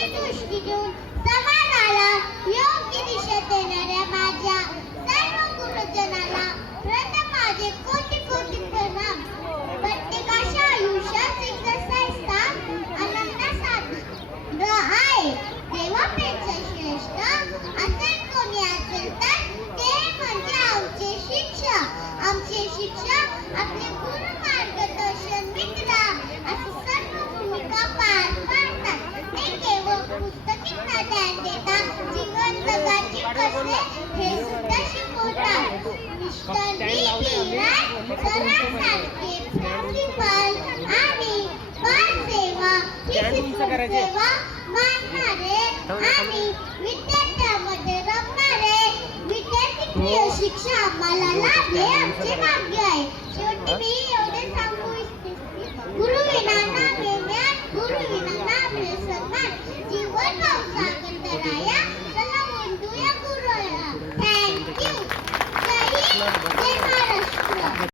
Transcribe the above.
योग्य दृष्टी देऊन समाजाला योग्य दिशा देणाऱ्या माझ्या सर्व गुरुजनाला प्रथम माझे कोटी कोटी प्रणाम. प्रत्येकाच्या आयुष्यात एक्सरसाइजचा आनंदासाठी आहे. देवापेक्षा श्रेष्ठ असेल कोणी असेल तर ते म्हणजे आमचे शिक्षक. आमचे शिक्षक आपले गुरु, मार्गदर्शन, मित्र अशी सर्व भूमिका पार पाडतात. ते केवळ पुस्तकी ज्ञान देतात, जीवन जगायचे कसे हे सुद्धा शिकवतात. मिस्टर सरांसारखे प्रिन्सिपल आणि बालसेवा ही सेवा मानणारे आणि विद्यार्थ्यांमध्ये रमणारे विद्यार्थी प्रिय शिक्षक आम्हाला लाभले आमचे भाग्य आहे. शेवटी मी एवढे सांगू इच्छिते, गुरुविना नामे ज्ञान, गुरुविना नामे सन्मान, जीवन सागरतराया चला वंदूया गुरुला. थँक्यू. जय हिंद, जय महाराष्ट्र.